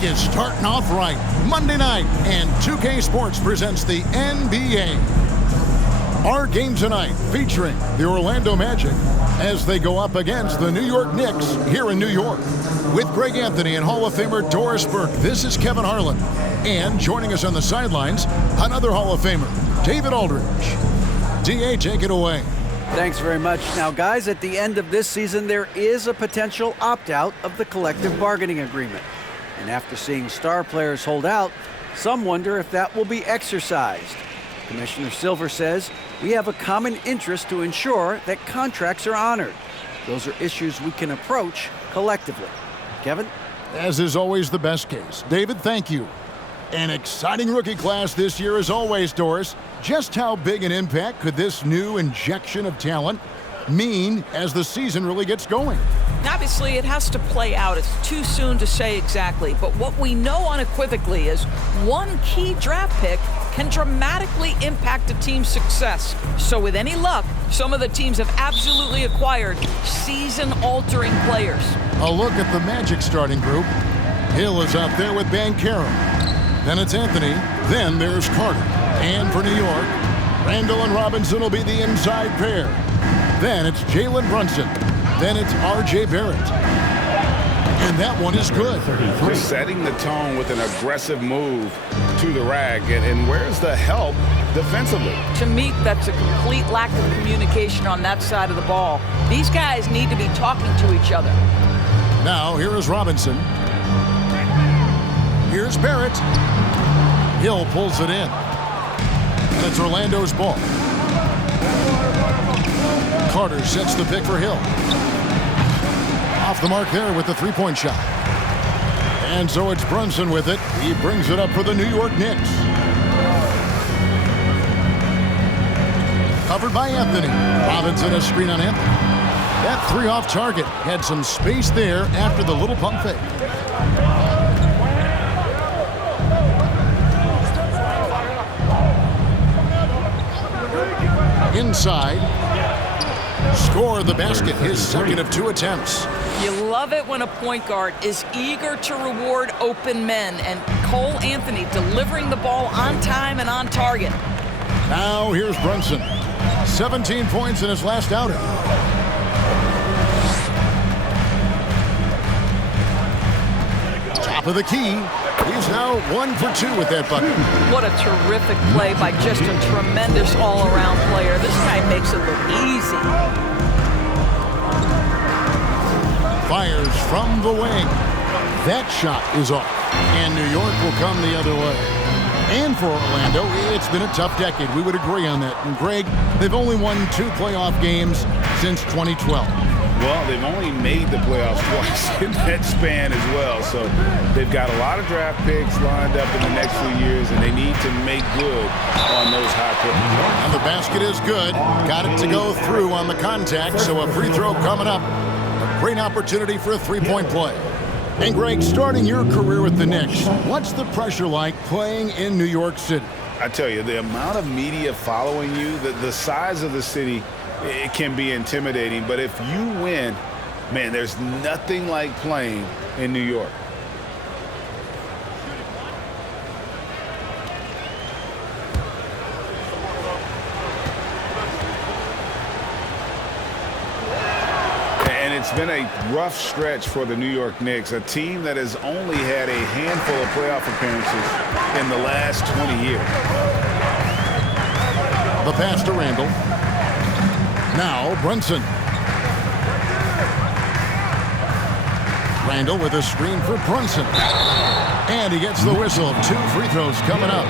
week is starting off right. Monday night, and 2K Sports presents the NBA. Our game tonight featuring the Orlando Magic as they go up against the New York Knicks here in New York. With Greg Anthony and Hall of Famer Doris Burke, this is Kevin Harlan. And joining us on the sidelines, another Hall of Famer, David Aldridge. DA, take it away. Thanks very much. Now, guys, at the end of this season, there is a potential opt-out of the collective bargaining agreement. And after seeing star players hold out, some wonder if that will be exercised. Commissioner Silver says we have a common interest to ensure that contracts are honored. Those are issues we can approach collectively. Kevin? As is always the best case. David, thank you. An exciting rookie class this year as always, Doris. Just how big an impact could this new injection of talent mean as the season really gets going? Obviously, it has to play out. It's too soon to say exactly. But what we know unequivocally is one key draft pick can dramatically impact a team's success. So with any luck, some of the teams have absolutely acquired season-altering players. A look at the Magic starting group. Hill is out there with Banchero. Then it's Anthony. Then there's Carter. And for New York, Randall and Robinson will be the inside pair. Then it's Jalen Brunson. Then it's R.J. Barrett. And that one is good. Setting the tone with an aggressive move to the rack. And where's the help defensively? To me, that's a complete lack of communication on that side of the ball. These guys need to be talking to each other. Now, here is Robinson. Here's Barrett. Hill pulls it in. And it's Orlando's ball. Carter sets the pick for Hill. Off the mark there with the three-point shot. And so it's Brunson with it. He brings it up for the New York Knicks. Covered by Anthony. Robinson a screen on Anthony. That three off target had some space there after the little pump fake. Inside. Score the basket, his second of two attempts. You love it when a point guard is eager to reward open men, and Cole Anthony delivering the ball on time and on target. Now here's Brunson. 17 points in his last outing. Top of the key. He's now 1 for 2 with that bucket. What a terrific play by just a tremendous all-around player. This guy makes it look easy. Fires from the wing. That shot is off. And New York will come the other way. And for Orlando, it's been a tough decade. We would agree on that. And Greg, they've only won 2 playoff games since 2012. Well, they've only made the playoffs twice in that span as well. So they've got a lot of draft picks lined up in the next few years, and they need to make good on those high picks. And the basket is good. Got it to go through on the contact, so a free throw coming up. A great opportunity for a three-point play. And Greg, starting your career with the Knicks, what's the pressure like playing in New York City? I tell you, the amount of media following you, the size of the city, it can be intimidating. But if you win, man, there's nothing like playing in New York. It's been a rough stretch for the New York Knicks, a team that has only had a handful of playoff appearances in the last 20 years. The pass to Randall. Now Brunson. Randall with a screen for Brunson. And he gets the whistle. 2 free throws coming up.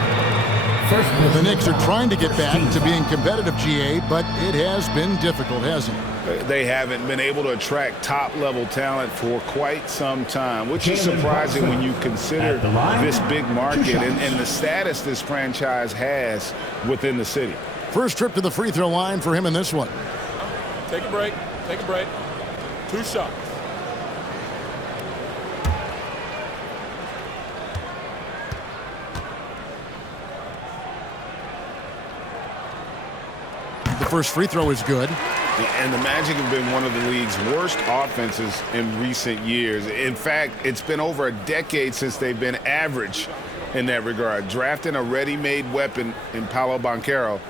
The Knicks are trying to get back to being competitive, GA, but it has been difficult, hasn't it? They haven't been able to attract top-level talent for quite some time, which is surprising when you consider this big market and the status this franchise has within the city. First trip to the free throw line for him in this one. Take a break. Take a break. 2 shots. The first free throw is good. And the Magic have been one of the league's worst offenses in recent years. In fact, it's been over a decade since they've been average in that regard. Drafting a ready-made weapon in Paolo Banchero,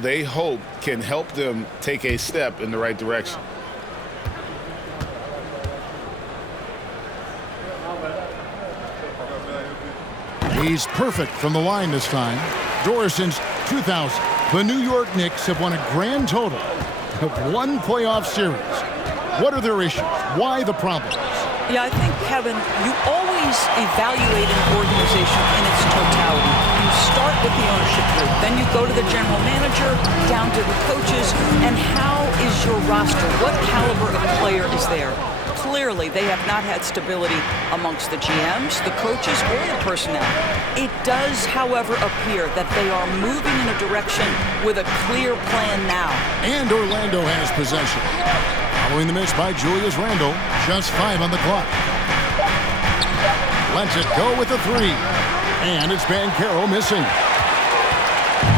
they hope can help them take a step in the right direction. He's perfect from the line this time. Doris, since 2000, the New York Knicks have won a grand total of 1 playoff series. What are their issues? Why the problems? Yeah, I think, Kevin, you always evaluate an organization in its totality. You start with the ownership group, then you go to the general manager, down to the coaches, and how is your roster? What caliber of player is there? Clearly, they have not had stability amongst the GMs, the coaches, or the personnel. It does, however, appear that they are moving in a direction with a clear plan now. And Orlando has possession. Following the miss by Julius Randle, just 5 on the clock. Lets it go with a 3. And it's Banchero missing.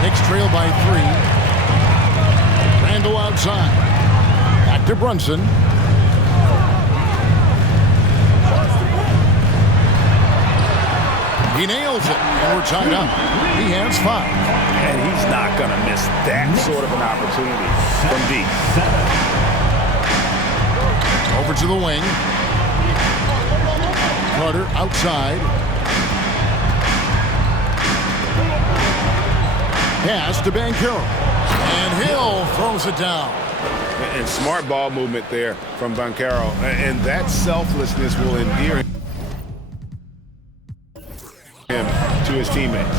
Knicks trail by 3. Randle outside. Back to Brunson. He nails it, and we're tied up. He has 5. And he's not going to miss that sort of an opportunity from deep. Over to the wing. Carter outside. Pass to Banchero. And Hill throws it down. And smart ball movement there from Banchero. And that selflessness will endear him to his teammates.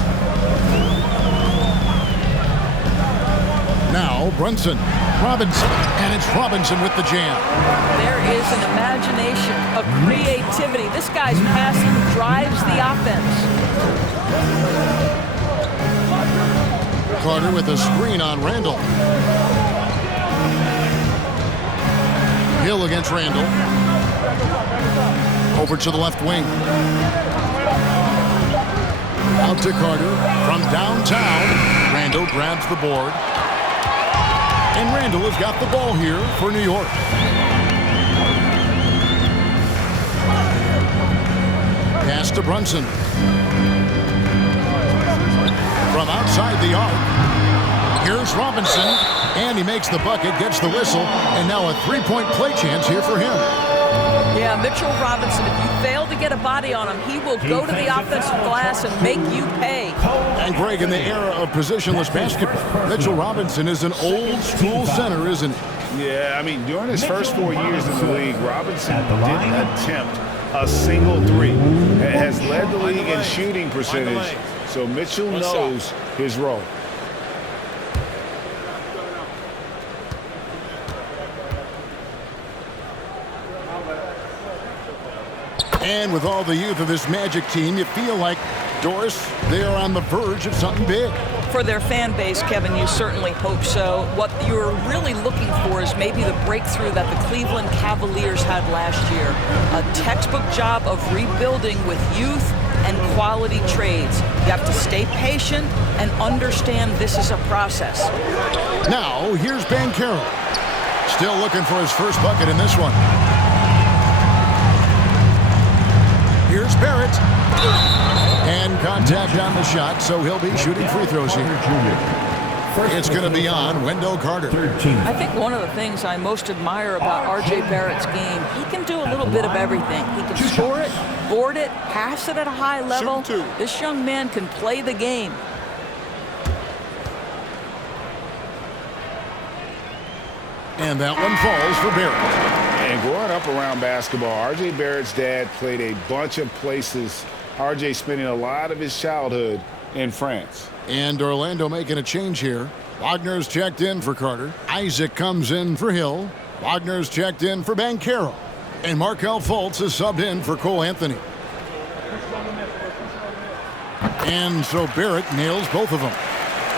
Now Brunson, Robinson, and it's Robinson with the jam. There is an imagination, a creativity. This guy's passing drives the offense. Carter with a screen on Randle. Hill against Randle. Over to the left wing. Out to Carter from downtown. Randle grabs the board. And Randle has got the ball here for New York. Pass to Brunson. From outside the arc. Here's Robinson. And he makes the bucket, gets the whistle. And now a 3-point play chance here for him. Yeah, Mitchell Robinson, if you fail to get a body on him, he will go to the offensive glass and make you pay. And Greg, in the era of positionless basketball, Mitchell Robinson is an old school center, isn't he? Yeah, I mean, during his first 4 years in the league, Robinson didn't attempt a single 3. Has led the league in shooting percentage, so Mitchell knows his role. And with all the youth of this Magic team, you feel like, Doris, they are on the verge of something big. For their fan base, Kevin, you certainly hope so. What you're really looking for is maybe the breakthrough that the Cleveland Cavaliers had last year. A textbook job of rebuilding with youth and quality trades. You have to stay patient and understand this is a process. Now, here's Banchero. Still looking for his first bucket in this one. Here's Barrett. And contact on the shot, so he'll be shooting free throws here. It's going to be on Wendell Carter. I think one of the things I most admire about R.J. Barrett's game, he can do a little bit of everything. He can score it, board it, pass it at a high level. This young man can play the game. And that one falls for Barrett. And growing up around basketball, R.J. Barrett's dad played a bunch of places. R.J. spending a lot of his childhood in France. And Orlando making a change here. Wagner's checked in for Carter. Isaac comes in for Hill. Wagner's checked in for Banchero. And Markelle Fultz is subbed in for Cole Anthony. And so Barrett nails both of them.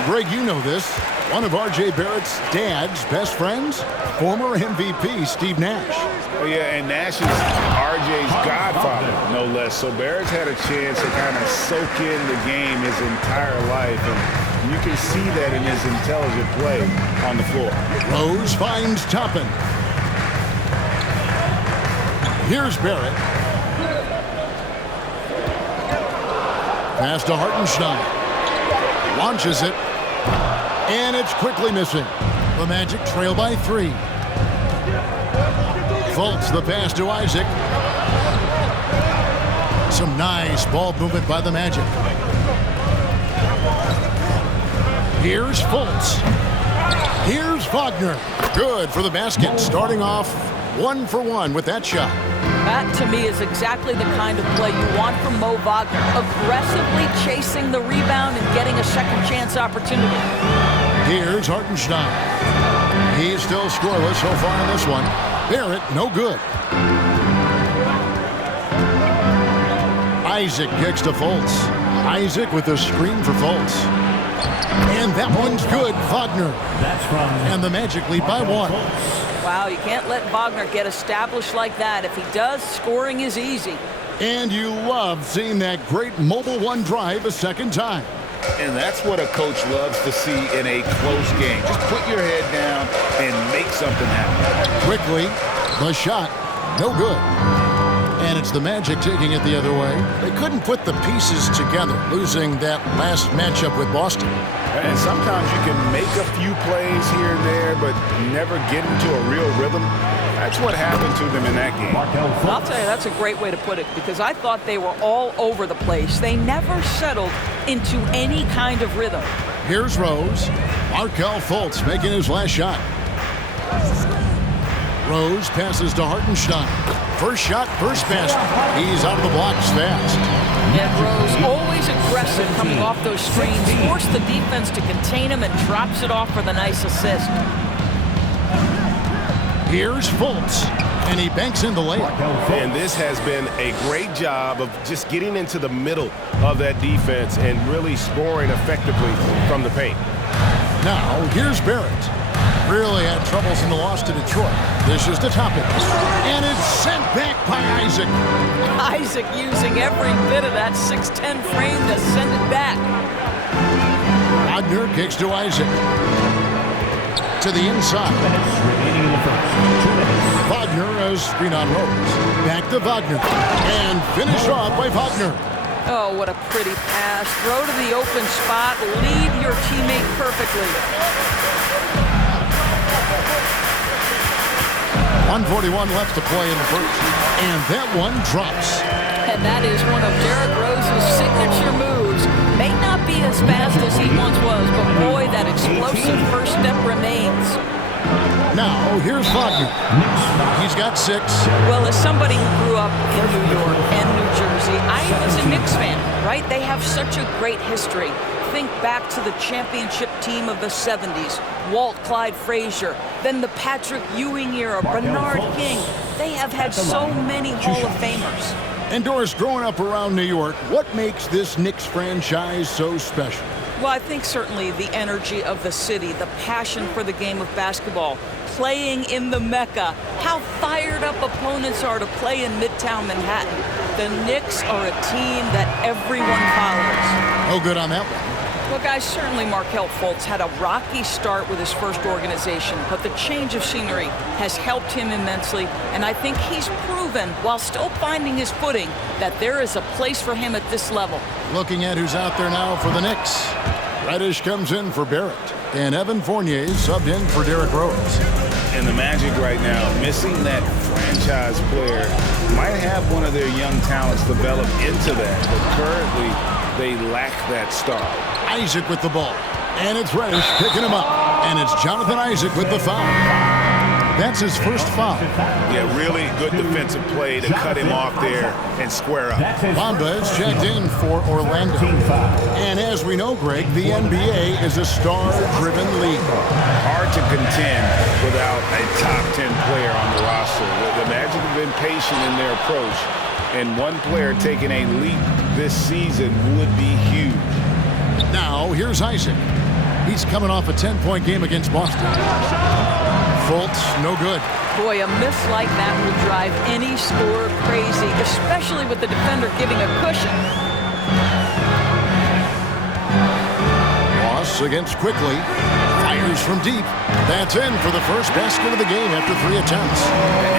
Greg, you know this. One of R.J. Barrett's dad's best friends, former MVP Steve Nash. Oh, yeah, and Nash is R.J.'s godfather, no less. So Barrett's had a chance to kind of soak in the game his entire life, and you can see that in his intelligent play on the floor. Rose finds Toppin. Here's Barrett. Pass to Hartenstein. Launches it. And it's quickly missing. The Magic trail by 3. Fultz the pass to Isaac. Some nice ball movement by the Magic. Here's Fultz. Here's Wagner. Good for the basket. Starting off 1 for 1 with that shot. That, to me, is exactly the kind of play you want from Mo Wagner. Aggressively chasing the rebound and getting a second chance opportunity. Here's Hartenstein. He's still scoreless so far in this one. Barrett, no good. Isaac kicks to Fultz. Isaac with the screen for Fultz. And that one's good. Wagner. And the Magic lead by 1. Wow, you can't let Wagner get established like that. If he does, scoring is easy. And you love seeing that great mobile one drive a second time. And that's what a coach loves to see in a close game. Just put your head down and make something happen. Quickly, the shot, no good. And it's the Magic taking it the other way. They couldn't put the pieces together, losing that last matchup with Boston. And sometimes you can make a few plays here and there, but never get into a real rhythm. That's what happened to them in that game. I'll tell you, that's a great way to put it, because I thought they were all over the place. They never settled into any kind of rhythm. Here's Rose. Markelle Fultz making his last shot. Rose passes to Hartenstein. First shot, first basket. He's out of the blocks fast. And Rose, always aggressive coming off those screens, forced the defense to contain him and drops it off for the nice assist. Here's Fultz, and he banks in the layup. And this has been a great job of just getting into the middle of that defense and really scoring effectively from the paint. Now, here's Barrett. Really had troubles in the loss to Detroit. This is to Toppin. And it's sent back by Isaac. Isaac using every bit of that 6'10 frame to send it back. Wagner kicks to Isaac. To the inside. Wagner has screen on Rose. Back to Wagner. And finished off by Wagner. Oh, what a pretty pass. Throw to the open spot. Lead your teammate perfectly. 1:41 left to play in the first. And that one drops. And that is one of Derrick Rose's signature moves. May not be as fast as he once was, but boy, that explosive first step remains. Now, here's Wagner. He's got 6. Well, as somebody who grew up in New York and New Jersey, I was a Knicks fan, right? They have such a great history. Think back to the championship team of the 70s, Walt Clyde Frazier, then the Patrick Ewing era, Bernard King. They have had so many Hall of Famers. And Doris, growing up around New York, what makes this Knicks franchise so special? Well, I think certainly the energy of the city, the passion for the game of basketball, playing in the Mecca, how fired up opponents are to play in Midtown Manhattan. The Knicks are a team that everyone follows. Oh, good on that one. Well, guys, certainly Markelle Fultz had a rocky start with his first organization, but the change of scenery has helped him immensely, and I think he's proven, while still finding his footing, that there is a place for him at this level. Looking at who's out there now for the Knicks. Reddish comes in for Barrett, and Evan Fournier subbed in for Derrick Rose. And the Magic right now, missing that franchise player, might have one of their young talents develop into that, but currently they lack that star. Isaac with the ball, and it's Reddish picking him up, and it's Jonathan Isaac with the foul. That's his first foul. Yeah, really good defensive play to cut him off there and square up. Bamba is checked in for Orlando. And as we know, Greg, the NBA is a star-driven league. Hard to contend without a top 10 player on the roster. The Magic have been patient in their approach, and one player taking a leap this season would be huge. Now, here's Isaac. He's coming off a 10-point game against Boston. Fultz, no good. Boy, a miss like that will drive any scorer crazy, especially with the defender giving a cushion. Ross against Quickly. Fires from deep. That's in for the first basket of the game after 3 attempts.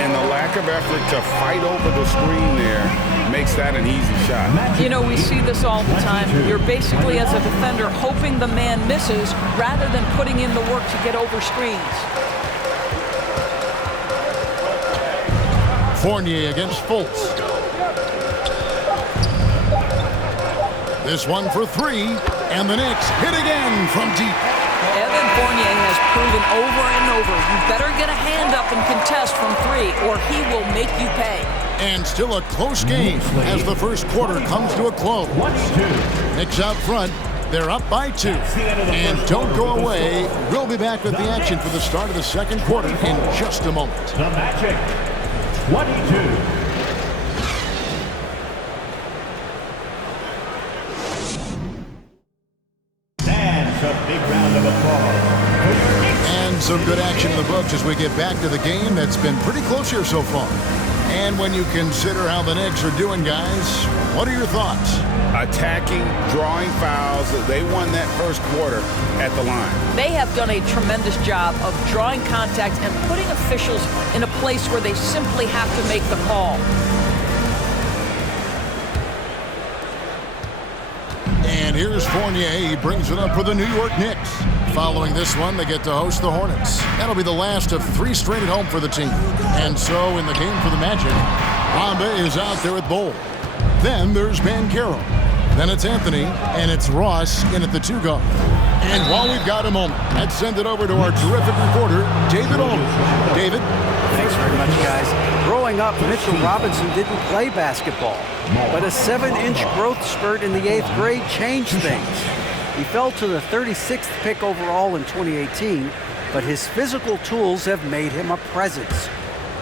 And the lack of effort to fight over the screen there makes that an easy shot. You know, we see this all the time. You're basically, as a defender, hoping the man misses rather than putting in the work to get over screens. Fournier against Fultz. This one for 3, and the Knicks hit again from deep. Evan Fournier has proven over and over, you better get a hand up and contest from 3, or he will make you pay. And still a close game as the first quarter comes to a close. Knicks out front. They're up by 2. And don't go away. We'll be back with the action for the start of the second quarter in just a moment. The Magic, 22. And some good action in the books as we get back to the game that's been pretty close here so far. And when you consider how the Knicks are doing, guys, what are your thoughts? Attacking, drawing fouls. They won that first quarter at the line. They have done a tremendous job of drawing contact and putting officials in a place where they simply have to make the call. And here's Fournier. He brings it up for the New York Knicks. Following this one, they get to host the Hornets. That'll be the last of 3 straight at home for the team. And so in the game for the Magic, Bamba is out there with Bol. Then there's Banchero. Then it's Anthony, and it's Ross in at the 2 guard. And while we've got a moment, let's send it over to our terrific reporter, David Aldridge. David? Thanks very much, guys. Growing up, Mitchell Robinson didn't play basketball, but a 7-inch growth spurt in the 8th grade changed things. He fell to the 36th pick overall in 2018, but his physical tools have made him a presence.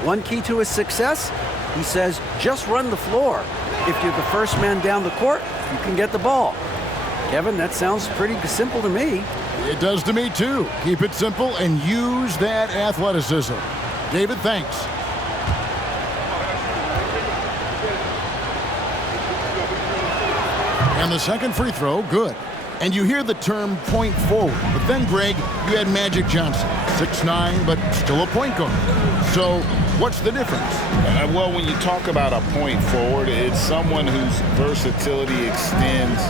One key to his success, he says, just run the floor. If you're the first man down the court, you can get the ball. Kevin, that sounds pretty simple to me. It does to me, too. Keep it simple and use that athleticism. David, thanks. And the second free throw, good. And you hear the term point forward. But then, Greg, you had Magic Johnson, 6'9", but still a point guard. So what's the difference? Well, when you talk about a point forward, it's someone whose versatility extends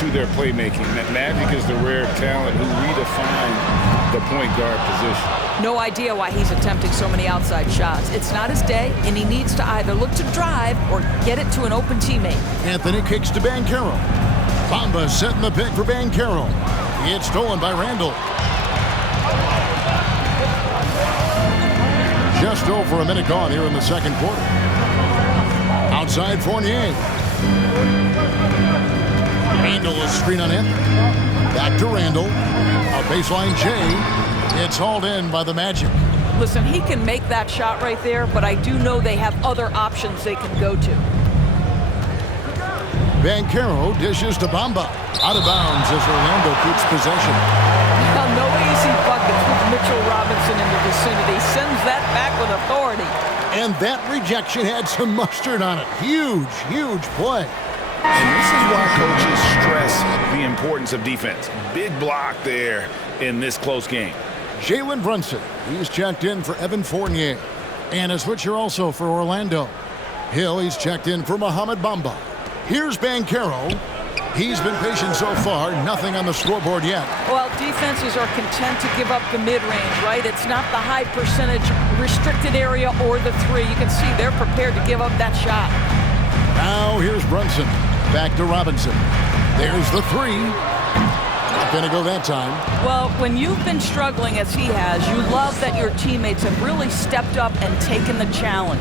to their playmaking. Magic is the rare talent who redefined the point guard position. No idea why he's attempting so many outside shots. It's not his day, and he needs to either look to drive or get it to an open teammate. Anthony kicks to Banchero. Bamba setting the pick for Banchero. It's stolen by Randall. Just over a minute gone here in the second quarter. Outside Fournier. Randall is screen on Anthony. Back to Randall. A baseline J. It's hauled in by the Magic. Listen, he can make that shot right there, but I do know they have other options they can go to. Banchero dishes to Bamba. Out of bounds as Orlando keeps possession. Now, no easy buckets with Mitchell Robinson in the vicinity. Sends that back with authority. And that rejection had some mustard on it. Huge, huge play. And this is why coaches stress the importance of defense. Big block there in this close game. Jalen Brunson, he's checked in for Evan Fournier. And a switcher also for Orlando. Hill, he's checked in for Mohamed Bamba. Here's Banchero. He's been patient so far, nothing on the scoreboard yet. Well, defenses are content to give up the mid-range, right? It's not the high percentage restricted area or the 3. You can see they're prepared to give up that shot. Now here's Brunson. Back to Robinson. There's the 3. Not going to go that time. Well, when you've been struggling as he has, you love that your teammates have really stepped up and taken the challenge.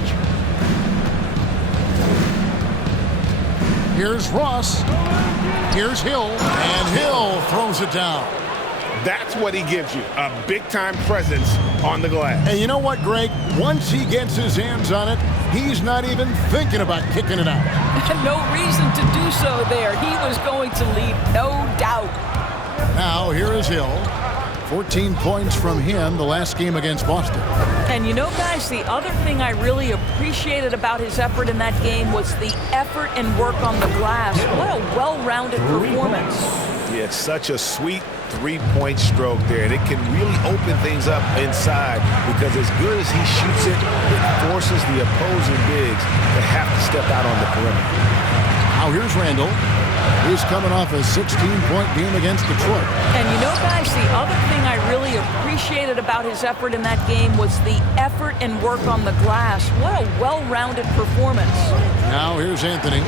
Here's Ross. Here's Hill. And Hill throws it down. That's what he gives you, a big-time presence on the glass. And you know what, Greg? Once he gets his hands on it, he's not even thinking about kicking it out. No reason to do so there. He was going to lead, no doubt. Now, here is Hill. 14 points from him the last game against Boston. And you know, guys, the other thing I really appreciated about his effort in that game was the effort and work on the glass. What a well-rounded performance. Yeah, it's such a sweet three-point stroke there, and it can really open things up inside because as good as he shoots it, it forces the opposing bigs to have to step out on the perimeter. Now here's Randall. He's coming off a 16-point game against Detroit. And you know, guys, the other thing I really appreciated about his effort in that game was the effort and work on the glass. What a well-rounded performance. Now here's Anthony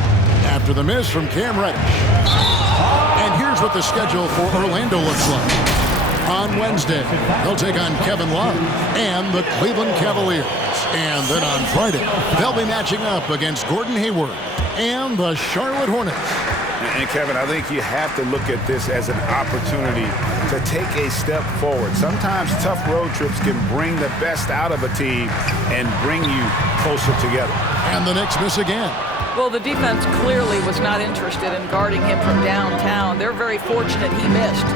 after the miss from Cam Reddish. And here's what the schedule for Orlando looks like. On Wednesday, they'll take on Kevin Love and the Cleveland Cavaliers. And then on Friday, they'll be matching up against Gordon Hayward and the Charlotte Hornets. And Kevin, I think you have to look at this as an opportunity to take a step forward. Sometimes tough road trips can bring the best out of a team and bring you closer together. And the Knicks miss again. Well, the defense clearly was not interested in guarding him from downtown. They're very fortunate he missed.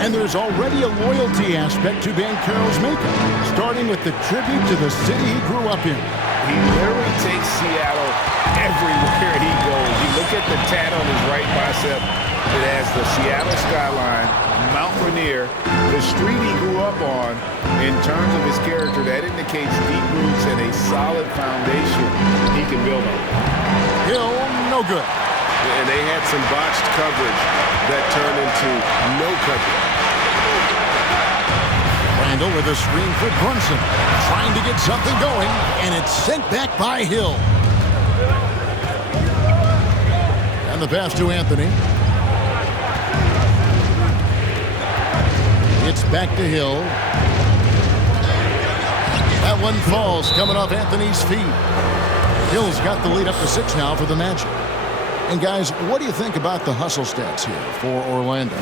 And there's already a loyalty aspect to Banchero's makeup, starting with the tribute to the city he grew up in. He literally takes Seattle everywhere he goes. You look at the tat on his right bicep. It has the Seattle skyline, Mount Rainier, the street he grew up on. In terms of his character, that indicates deep roots and a solid foundation he can build on. Hill, no good. And they had some botched coverage that turned into no coverage. Randall with a screen for Brunson, trying to get something going, and it's sent back by Hill. And the pass to Anthony. It's back to Hill. That one falls, coming off Anthony's feet. Hill's got the lead up to 6 now for the Magic. And guys, what do you think about the hustle stats here for Orlando?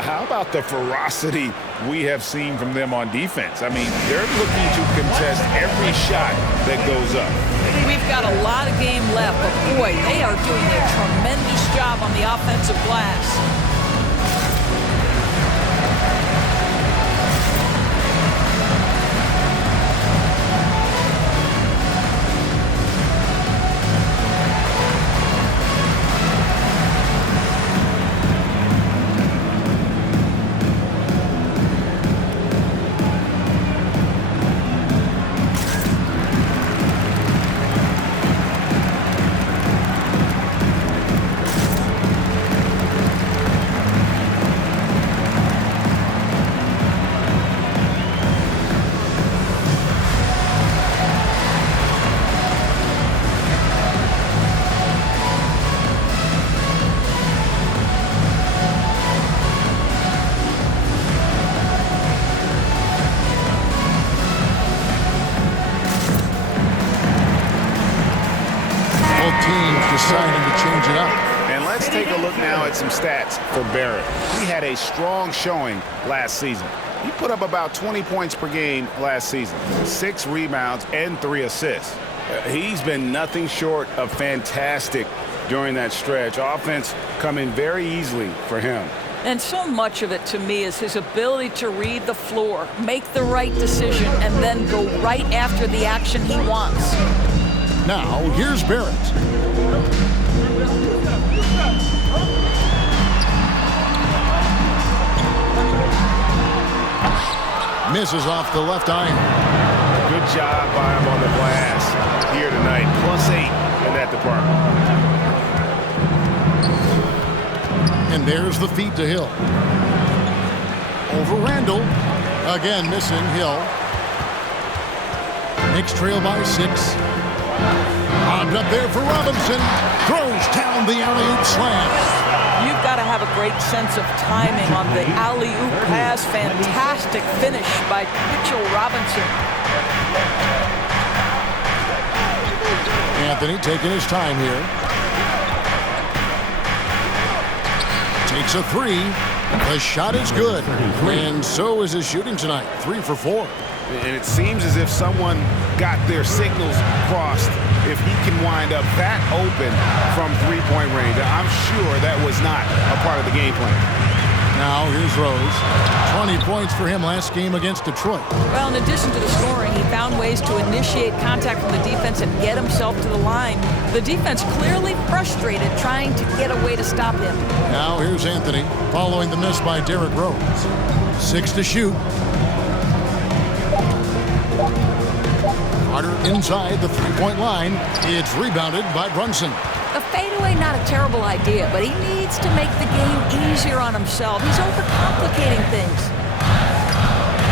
How about the ferocity we have seen from them on defense? I mean, they're looking to contest every shot that goes up. We've got a lot of game left, but boy, they are doing a tremendous job on the offensive glass. Deciding to change it up. And let's take a look now at some stats for Barrett. He had a strong showing last season. He put up about 20 points per game last season, 6 rebounds and 3 assists. He's been nothing short of fantastic during that stretch. Offense coming very easily for him. And so much of it to me is his ability to read the floor, make the right decision, and then go right after the action he wants. Now, here's Barrett. Misses off the left iron. Good job by him on the glass here tonight. +8 in that department. And there's the feed to Hill. Over Randall. Again missing Hill. Knicks trail by 6. Lobbed up there for Robinson. Throws down the alley-oop slam. You've got to have a great sense of timing on the alley-oop pass. Fantastic finish by Mitchell Robinson. Anthony taking his time here. Takes a 3. The shot is good. And so is his shooting tonight. 3 for 4. And it seems as if someone got their signals crossed. If he can wind up that open from three-point range, I'm sure that was not a part of the game plan. Now here's Rose. 20 points for him last game against Detroit. Well, in addition to the scoring, he found ways to initiate contact from the defense and get himself to the line. The defense clearly frustrated trying to get a way to stop him. Now here's Anthony following the miss by Derrick Rose. 6 to shoot. Carter inside the three-point line. It's rebounded by Brunson. The fadeaway, not a terrible idea, but he needs to make the game easier on himself. He's overcomplicating things.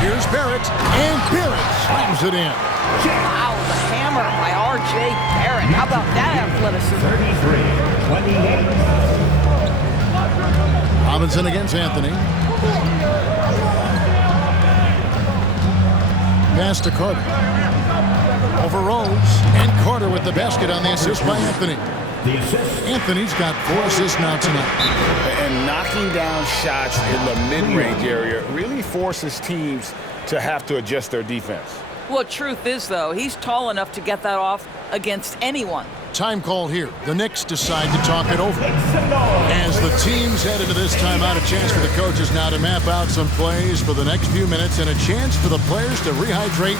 Here's Barrett, and Barrett slams it in. Wow, the hammer by R.J. Barrett. How about that athleticism? 33-28. Robinson against Anthony. Pass to Carter. Over Rose, and Carter with the basket on the assist by Anthony. The assist. Anthony's got 4 assists now tonight. And knocking down shots in the mid-range area really forces teams to have to adjust their defense. Well, truth is, though, he's tall enough to get that off against anyone. Time call here. The Knicks decide to talk it over. As the teams head into this timeout, a chance for the coaches now to map out some plays for the next few minutes and a chance for the players to rehydrate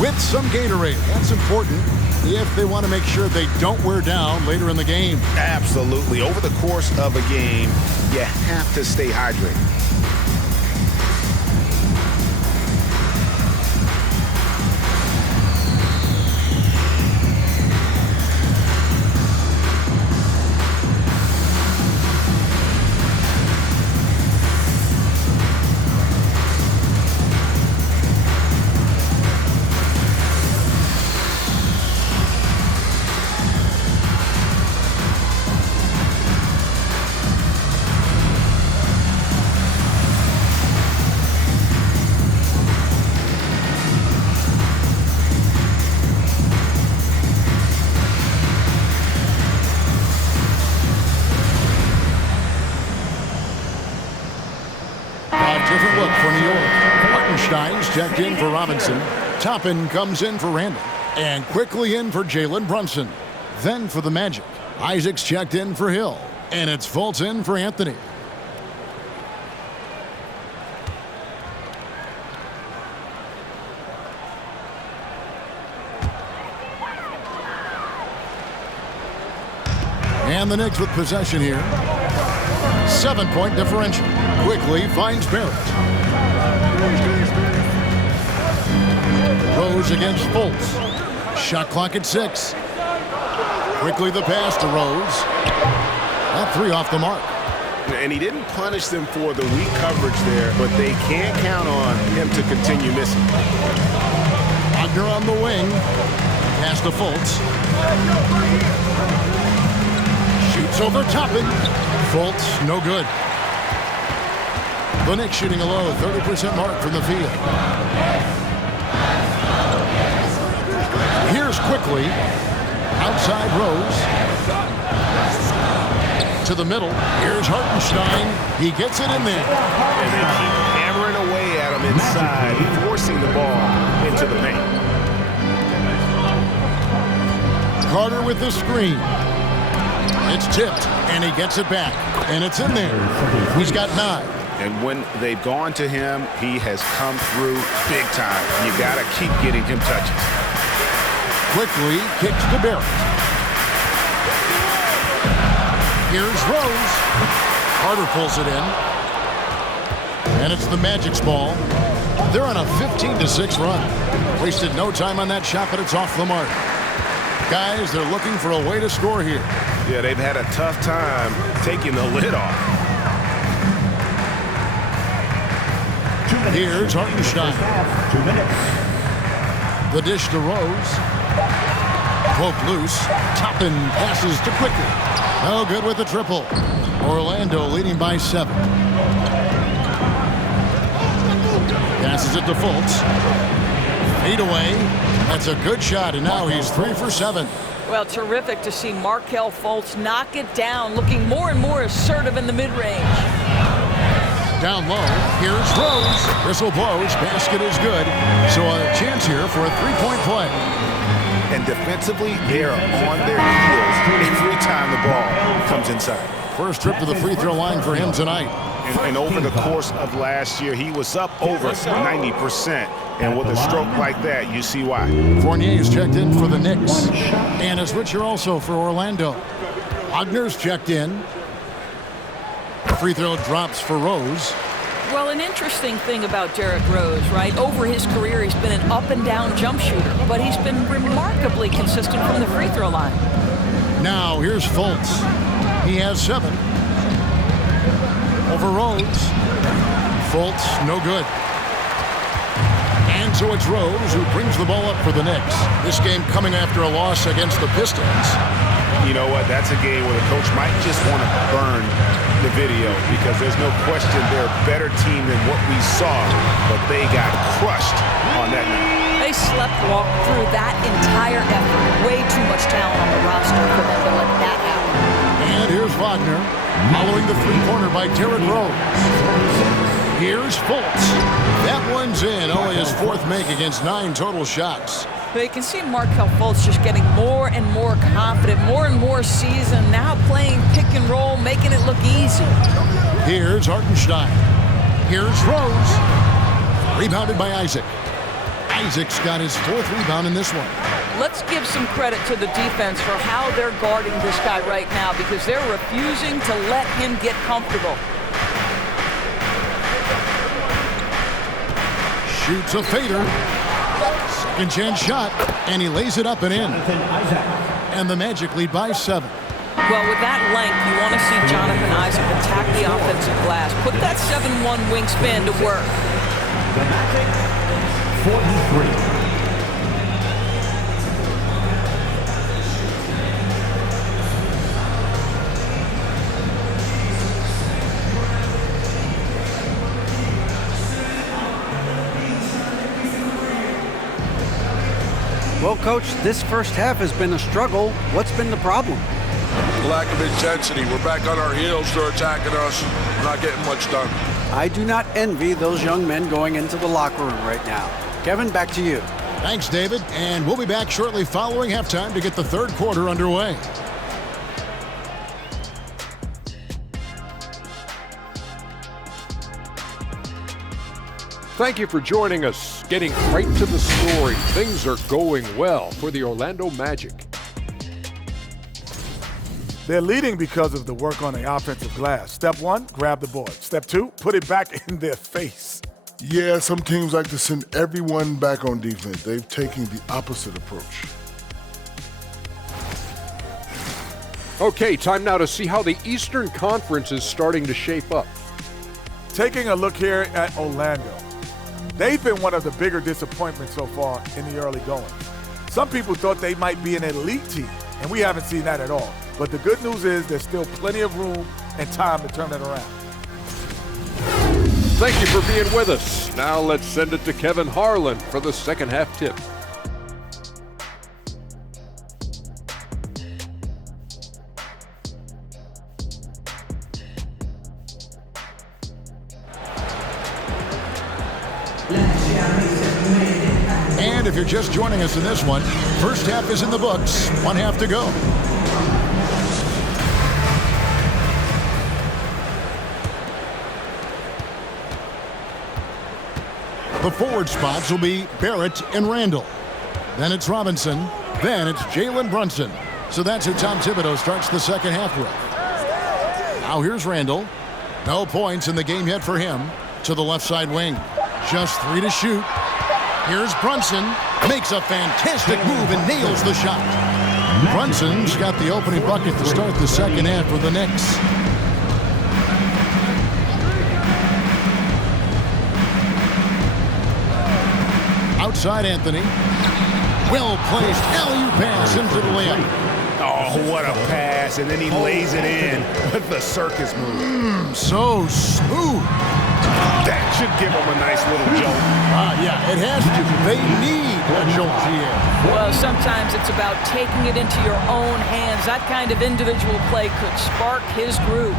with some Gatorade. That's important if they want to make sure they don't wear down later in the game. Absolutely. Over the course of a game, you have to stay hydrated. Different look for New York. Hartenstein's checked in for Robinson. Toppin comes in for Randall. And quickly in for Jalen Brunson. Then for the Magic, Isaac's checked in for Hill. And it's Fultz in for Anthony. And the Knicks with possession here. 7-point differential. Quickly finds Barrett. Rose against Fultz. Shot clock at 6. Quickly the pass to Rose. That 3 off the mark. And he didn't punish them for the weak coverage there, but they can't count on him to continue missing. Wagner on the wing. Pass to Fultz. Shoots over Toppin. Fultz, no good. The Knicks shooting a low 30% mark from the field. Here's quickly. Outside Rose. To the middle. Here's Hartenstein. He gets it in there. And they keep hammering away at him inside, forcing the ball into the paint. Carter with the screen. It's tipped, and he gets it back. And it's in there. He's got 9. And when they've gone to him, he has come through big time. You got to keep getting him touches. Quickly kicks to Barrett. Here's Rose. Carter pulls it in. And it's the Magic's ball. They're on a 15-6 run. Wasted no time on that shot, but it's off the mark. Guys, they're looking for a way to score here. Yeah, they've had a tough time taking the lid off. Here's Hartenstein. 2 minutes. The dish to Rose. Poke loose. Toppin passes to Quickly. No good with the triple. Orlando leading by 7. Passes it to Fultz. 8 away. That's a good shot, and now he's 3 for 7. Well, terrific to see Markelle Fultz knock it down, looking more and more assertive in the mid-range. Down low, here's Rose. Whistle blows, basket is good. So a chance here for a 3-point play. And defensively, they're on their heels every time the ball comes inside. First trip to the free throw line for him tonight. And over the course of last year, he was up over 90%. And with a stroke like that, you see why. Fournier's checked in for the Knicks. And a switcher also for Orlando. Wagner's checked in. The free throw drops for Rose. Well, an interesting thing about Derrick Rose, right? Over his career, he's been an up-and-down jump shooter, but he's been remarkably consistent from the free throw line. Now, here's Fultz. He has 7. Over Rose. Fultz, no good. And so it's Rose who brings the ball up for the Knicks. This game coming after a loss against the Pistons. You know what? That's a game where the coach might just want to burn the video because there's no question they're a better team than what we saw, but they got crushed on that night. They sleptwalked through that entire effort. Way too much talent on the roster for them to let that happen. And here's Wagner following the three-pointer by Derrick Rose. Here's Fultz. That one's in. Only his 4th make against 9 total shots. But you can see Markelle Fultz just getting more and more confident, more and more seasoned, now playing pick and roll, making it look easy. Here's Hartenstein. Here's Rose. Rebounded by Isaac. Isaac's got his 4th rebound in this one. Let's give some credit to the defense for how they're guarding this guy right now because they're refusing to let him get comfortable. Shoots a fader. Second chance shot, and he lays it up and in. And the Magic lead by 7. Well, with that length, you want to see Jonathan Isaac attack the offensive glass. Put that 7-1 wingspan to work. The Magic, 43. Well, Coach, this first half has been a struggle. What's been the problem? Lack of intensity. We're back on our heels. They're attacking us. We're not getting much done. I do not envy those young men going into the locker room right now. Kevin, back to you. Thanks, David. And we'll be back shortly following halftime to get the 3rd quarter underway. Thank you for joining us. Getting right to the story. Things are going well for the Orlando Magic. They're leading because of the work on the offensive glass. Step 1, grab the board. Step 2, put it back in their face. Yeah, some teams like to send everyone back on defense. They've taken the opposite approach. Okay, time now to see how the Eastern Conference is starting to shape up. Taking a look here at Orlando. They've been one of the bigger disappointments so far in the early going. Some people thought they might be an elite team, and we haven't seen that at all. But the good news is there's still plenty of room and time to turn it around. Thank you for being with us. Now let's send it to Kevin Harlan for the second half tip. And if you're just joining us in this one, first half is in the books. 1 half to go. The forward spots will be Barrett and Randall. Then it's Robinson. Then it's Jalen Brunson. So that's who Tom Thibodeau starts the second half with. Now here's Randall. No points in the game yet for him. To the left side wing. Just 3 to shoot. Here's Brunson. Makes a fantastic move and nails the shot. Brunson's got the opening bucket to start the second half for the Knicks. Outside Anthony. Well-placed alley-oop pass into the layup. Oh, what a pass, and then he lays it in with the circus move. So smooth. That should give him a nice little jolt. Yeah, it has to. They need a jolt here. Well, sometimes it's about taking it into your own hands. That kind of individual play could spark his group.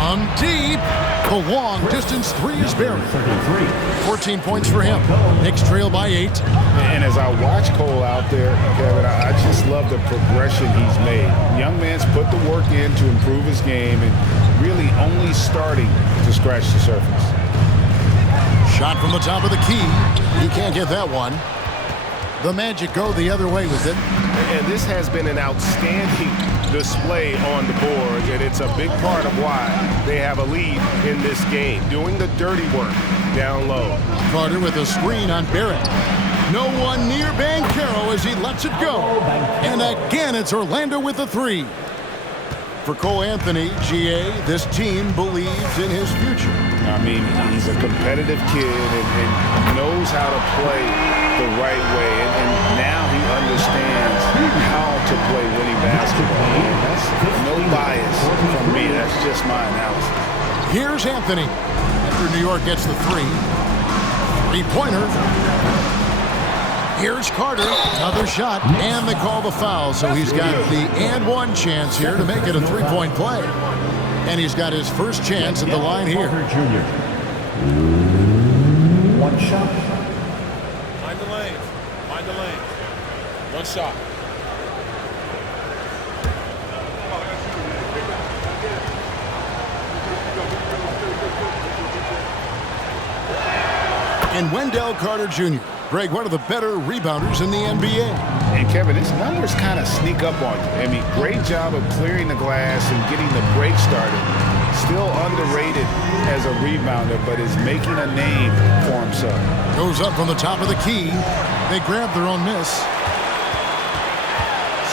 From deep, the long distance 3 is Barrett. 14 points for him. Knicks trail by 8. And as I watch Cole out there, Kevin, I just love the progression he's made. Young man's put the work in to improve his game and really only starting to scratch the surface. Shot from the top of the key. He can't get that one. The Magic go the other way with it. And this has been an outstanding display on the boards, and it's a big part of why they have a lead in this game, doing the dirty work down low. Carter with a screen on Barrett. No one near Banchero as he lets it go. And again, it's Orlando with the three. For Cole Anthony, GA, this team believes in his future. I mean, he's a competitive kid and knows how to play the right way. And now he understands how to play winning basketball. And that's no bias from me. That's just my analysis. Here's Anthony. After New York gets the three. Three-pointer. Here's Carter. Another shot. And they call the foul. So he's got the and one chance here to make it a three-point play. And he's got his first chance at the line here. One shot. Mind the lanes. Mind the lanes. One shot. And Wendell Carter Jr., Greg, one of the better rebounders in the NBA. And Kevin, his numbers kind of sneak up on you. I mean, great job of clearing the glass and getting the break started. Still underrated as a rebounder, but is making a name for himself. Goes up from the top of the key. They grab their own miss.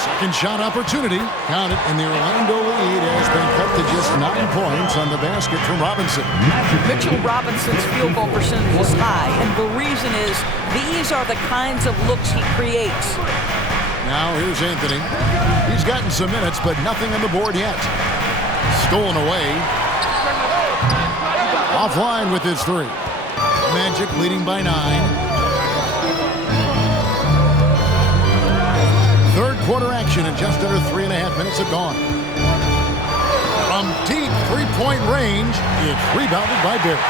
Second shot opportunity. Count it, and the Orlando lead has been cut to just 9 points on the basket from Robinson. Mitchell Robinson's field goal percentage is high, and the reason is these are the kinds of looks he creates. Now here's Anthony. He's gotten some minutes, but nothing on the board yet. Stolen away. Offline with his three. Magic leading by 9. Third quarter action and just under 3.5 minutes have gone. From deep three-point range, it's rebounded by Barrett.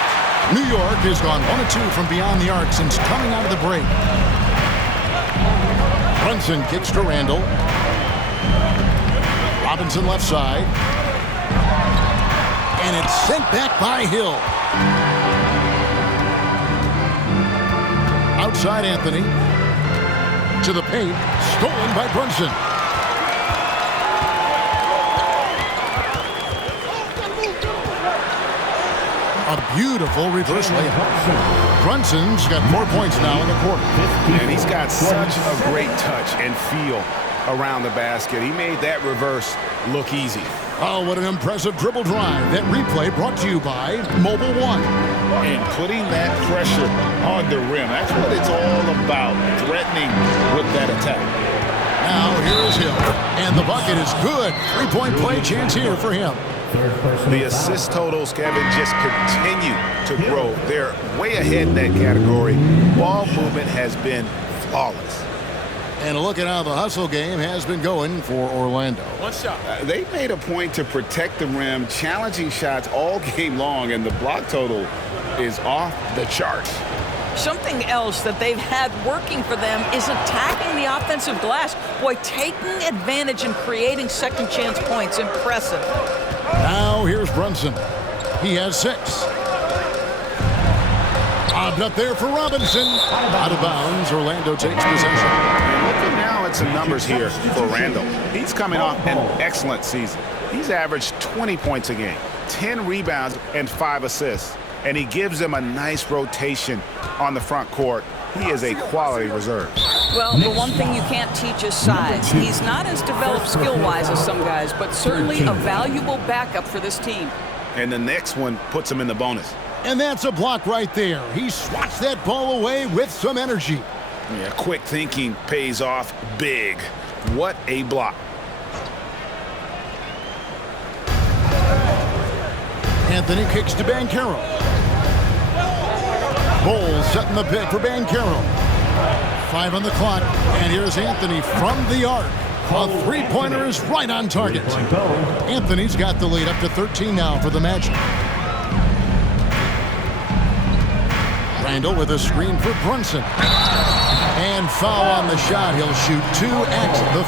New York has gone 1 of 2 from beyond the arc since coming out of the break. Brunson kicks to Randall. Robinson left side. And it's sent back by Hill. Outside Anthony. To the paint. Stolen by Brunson. A beautiful reverse layup. Brunson's got 4 points now in the quarter. And he's got such a great touch and feel around the basket. He made that reverse look easy. Oh, what an impressive dribble drive. That replay brought to you by Mobile One. And putting that pressure on the rim. That's what it's all about, threatening with that attack. Now here's Hill. And the bucket is good. 3-point play chance here for him. The assist totals, Kevin, just continue to grow. They're way ahead in that category. Ball movement has been flawless. And look at how the hustle game has been going for Orlando. One shot. They made a point to protect the rim, challenging shots all game long, and the block total is off the charts. Something else that they've had working for them is attacking the offensive glass. Boy, taking advantage and creating second chance points. Impressive. Now here's Brunson. He has 6. Lobbed up there for Robinson. Out of bounds. Orlando takes possession. And looking now at some numbers here for Randall. He's coming off an excellent season. He's averaged 20 points a game, 10 rebounds, and 5 assists. And he gives them a nice rotation on the front court. He is a quality reserve. Well, the one thing you can't teach is size. He's not as developed skill-wise as some guys, but certainly a valuable backup for this team. And the next one puts him in the bonus. And that's a block right there. He swats that ball away with some energy. Yeah, quick thinking pays off big. What a block. Anthony kicks to Banchero. Bowles setting the pick for Banchero. 5 on the clock. And here's Anthony from the arc. A three-pointer is right on target. Anthony's got the lead up to 13 now for the Magic. Randall with a screen for Brunson. And foul on the shot. He'll shoot 2 at the